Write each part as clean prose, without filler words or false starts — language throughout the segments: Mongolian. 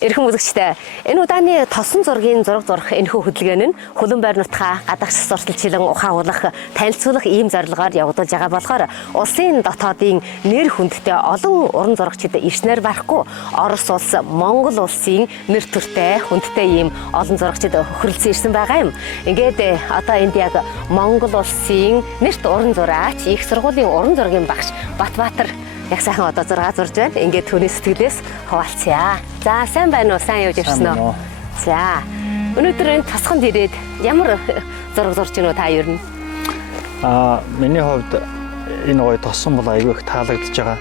Эрхэм үзэгчдээ энэ удааны тосон зургийн зураг зурх энэхүү хөдөлгөөн нь Хөлбөмбөр нутгаа гадагш сурталчилан ухаагуулах, танилцуулах ийм зорилгоор явагдаж байгаа болохоор улсын дотоодын нэр хүндтэй олон уран зурагчид ирснээр барахгүй Орос улс, Монгол улсын нэр төртэй хүндтэй ийм олон зурагчид хөрөлцөн ирсэн байгаа юм. Ингээд одоо энд яг Монгол улсын нэрт уран зураач, их сургуулийн уран зургийн багш Батбаатар яг сайхан одоо зураг зурж байна. Ингээд түүний сэтгэлээс хуваалцъя. За сайн байна уу? Сайн явж ирсэн үү? За. Өнөөдөр энэ тасханд ирээд ямар зураг зурж гинөө та ер нь? Миний хувьд энэ гоё тосон бол аягүй их таалагдж байгаа.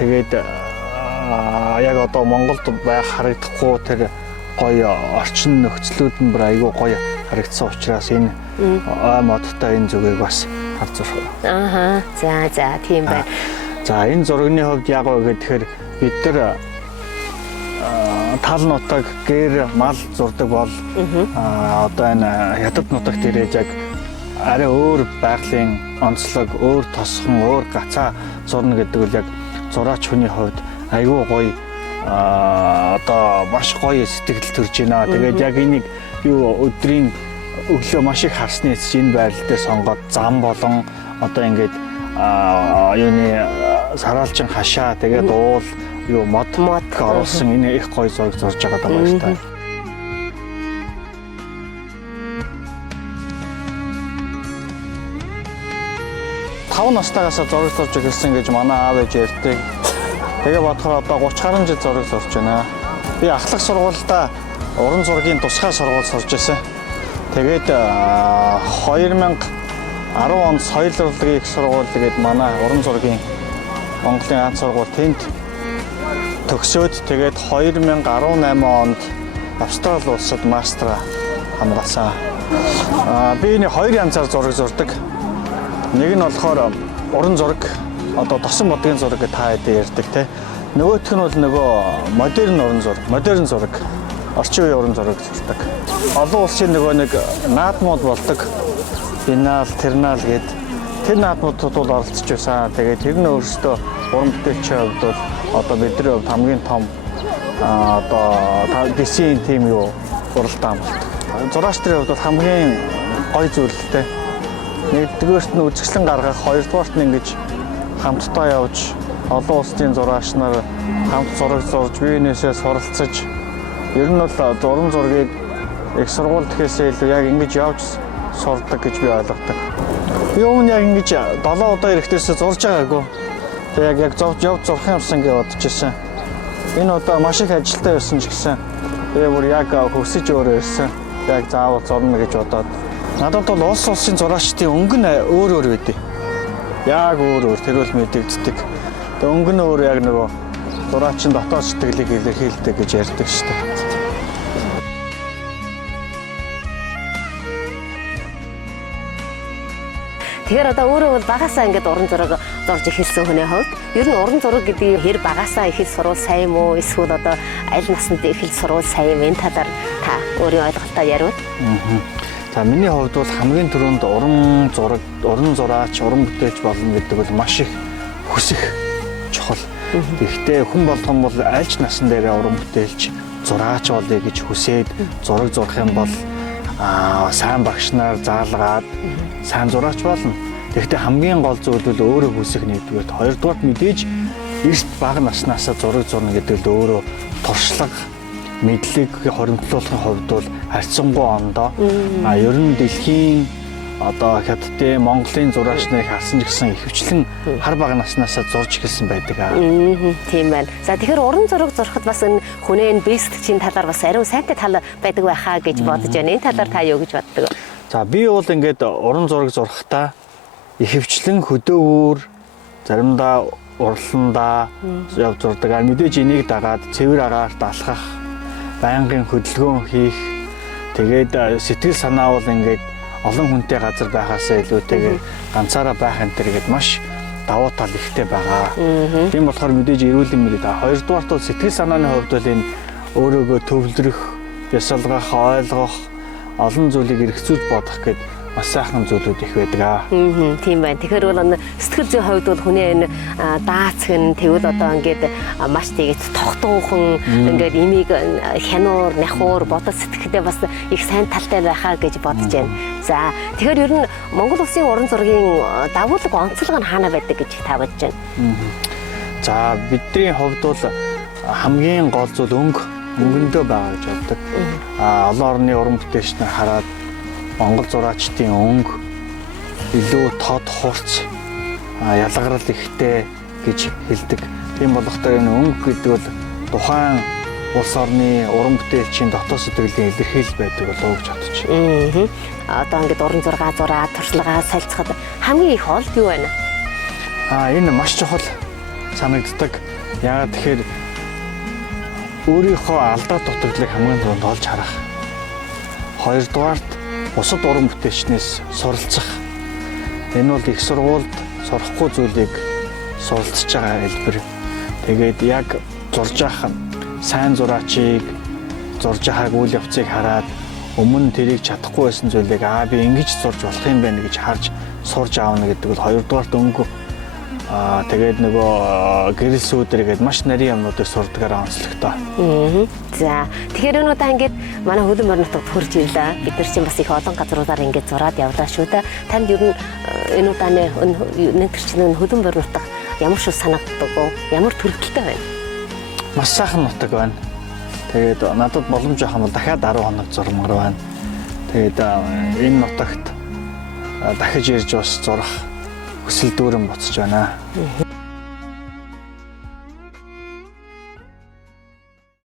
Тэгээд яг одоо Монголд байх харагдахгүй тэр гоё орчин нөхцлүүд нь бүр аягүй гоё харагдсан учраас энэ ой модтой энэ зүгийг бас харж зурх. За тийм байна. За энэ зургийн хувьд яг вэ гэхээр бид нар тал нутаг гэр мал зурдаг бол одоо энэ хятад нутагт ирээд яг арай өөр байгалийн онцлог, өөр тосхон, өөр гацаа зурна гэдэг бол яг зураач хүний хувьд аюу гоё одоо маш гоё сэтгэл төрж байна. Тэгээд яг энийг юу өдрийн өглөө маш их харсны эцэс энэ байрал дээр сонгоод зам болон одоо ингээд юуны сараалчин хашаа тэгээд уул юу мод оруулсан энэ их гоё зураг зурж байгаа даа байна та. 5 настайгаас зураг зурж ирсэн гэж манай аав ээж ярьдаг. Тэгээ бодохоор одоо 30 гаруй жил зураг зурж байна. Би ахлах сургуультай уран зургийн тусгай сургууль сурж байсан. Тэгээд 2010 онд соёл урлагийн их сургууль гээд манай уран зургийн Монголын анх сургууль тэнд төгсөөд тэгээд 2018 онд Австрали улсад мастера хамгаалсан. Би энэ хоёр янзаар зураг зурдаг. Нэг нь болохоор уран зураг, одоо тосон модгийн зураг гэж та хэд ярьдаг те. Нөгөөх нь бол нөгөө модерн зураг, орчин үеийн уран зураг зурдаг. Олон улсын нөгөө нэг наадмууд болдог. Бинал, тернал гээд тэр наадмуудад бол оролцож байсан. Тэгээд тэр нь өөрөөсөө уран бүтээлчийн хувьд бол одоо бидний хувьд хамгийн том одоо дэсийн тим юу уралдаан болдог. Зураачдын хувьд бол хамгийн гоё зүйлтэй. Нэгдүгээрт нь үзэсгэлэн гаргах, хоёрдугаарт нь ингэж хамтдаа явж олон улсын зураач нар хамт зураг зурж биенээсээ суралцаж ер нь бол уран зургийг их сургууль гэхээсээ илүү яг ингэж явж сурдаг гэж би ойлгодог. Би өмнө яг ингэж 7 удаа ирэхтээсээ зурж байгаагүй. Тэг яг явж зурх юмсан гэж бодож ирсэн. Энэ удаа маш их ажилтаа байсан ч гэсэн би бүр яг хөсөж өөрөө ирсэн. Яг заавал зурна гэж бодоод. Надад бол улсын зураачдын өнгө нь өөр байдیں۔ Яг өөр тэр бол мэдэгддэг. Тэг өнгө нь өөр яг нөгөө зураачийн дотоод сэтгэлийг илэрхийлдэг гэж ярьдаг шүү дээ. Тэгэхээр одоо өөрөө бол багасаа ингээд уран зураг зурж эхэлсэн хүний хувьд ер нь уран зураг гэдэг хэр багасаа эхэл сурвал сайн юм уу? Эсвэл одоо аль наснд эхэл сурвал сайн юм? Энэ талаар та өөрийн ойлголтоо яриуд. За миний хувьд бол хамгийн түрүүнд уран зураг, уран зураач, уран бүтээлч болно гэдэг бол маш их хүсэх чухал. Гэхдээ хүн болгон бол аль ч насн дээр уран бүтээлч, зураач болъё гэж хүсээд зураг зурх юм бол сайн багш нар заалгаад сайн зураач болно. Тэгэхдээ хамгийн гол зүйл бол өөрөө хүсэх нэгдүгээр, хоёрдугаар мэдээж эрт бага наснаасаа зураг зурна гэдэг л өөрөө туршлага, мэдлэг хоримтлуулахын хувьд бол харьцангуй ондоо. Ер нь дэлхийн одоо хятадын, Монголын зураач нарыг харсан ч гэсэн ихэвчлэн хар бага наснаасаа зурж эхэлсэн байдаг. Тийм байна. За тэгэхээр уран зураг зурхад бас энэ хүнээ бие сэтгчийн талаар бас ариун сайнтай тал байдаг байхаа гэж бодож байна. Энэ талаар та юу гэж боддог вэ? За би бол ингээд уран зураг зурхтаа ихэвчлэн хөдөөвөр заримдаа урландаа явж зурдаг. Мэдээж энийг дагаад цэвэр агаарт алхах, байнгын хөдөлгөөн хийх, тэгээд сэтгэл санаа бол ингээд олон хүнтэй газар байхаасаа илүүтэйгээр ганцаараа байх энэ төргээд маш давуу тал ихтэй байгаа. Тийм болохоор мэдээж эрүүл мэндийг хоёрдугаарт бол сэтгэл санааны хувьд бол энэ өөрийгөө төвлөрөх, бясалгах, ойлгох, олон зүйлийг эргцүүлж бодох гэд бас сайхан зүйлүүд их байдаг аа. Тийм байна. Тэгэхээр бол сэтгэл зүйн хувьд бол хүний энэ даацгэн тэгвэл одоо ингээд маш тийгэж тогтуухан ингээд имийг хянуур, нахуур бодол сэтгэхдээ бас их сайн талтай байхаа гэж бодож байна. За тэгэхээр ер нь Монгол улсын уран зургийн дагуулга онцлог нь хаана байдаг гэж та бодож байна? За бидний хувьд бол хамгийн гол зүйл өнгөндөө байгаа гэж боддог. Олон орны уран бүтээлчнэр хараад Монгол зураачдын өнгө илүү тод хурц ялгарл ихтэй гэж хэлдэг. Тийм болохдоо энэ өнгө гэдэг бол тухайн улс орны уран бүтээлчийн дотоод сэтгэлийн илэрхийлэл байдаг болов уу гэж бодож байна. Одоо ингээд уран зураг зураад туршлагаа солилцоход хамгийн их ол юу байна? Энэ маш чухал санагддаг. Яагаад тэгэхээр өөрийнхөө алдаа дутагдлыг хамгийн түрүүнд олж харах. Хоёрдугаарт бусад уран бүтээлчнээс суралцах. Энэ бол их сургуульд сурахгүй зүйлийг суралцж байгаа хэлбэр. Тэгээд яг зурж байгаа сайн зураачийг зурж байгааг үйл явцыг хараад өмнө тэрийг чадахгүй байсан зүйлийг би ингэж зурж болох юм байна гэж харж сурж аавна гэдэг бол хоёрдугаарт өнгө. Тэгээд нөгөө гэрэл сүүдэр гээд маш нарийн юмнуудыг сурдгаараа онцлогтой. За тэгэхээр өнөөдөр ингээд манай хөлөн морь нутагт хурж ирлээ. Бид нар чинь бас их олон газруудаар ингээд зураад явлаа шүү дээ. Танд ер нь энэ удааны нэг төрчний хөлөн морь нутаг ямар шиг санагддаг вэ? Ямар төрөлтэй байна? Маш сайхан нутаг байна. Тэгээд надад боломж авах юм бол дахиад 10 хоног зурмаар байна. Тэгээд энэ нутагт дахиж ирж бас зурах хүсэл дүүрэн буцаж байна.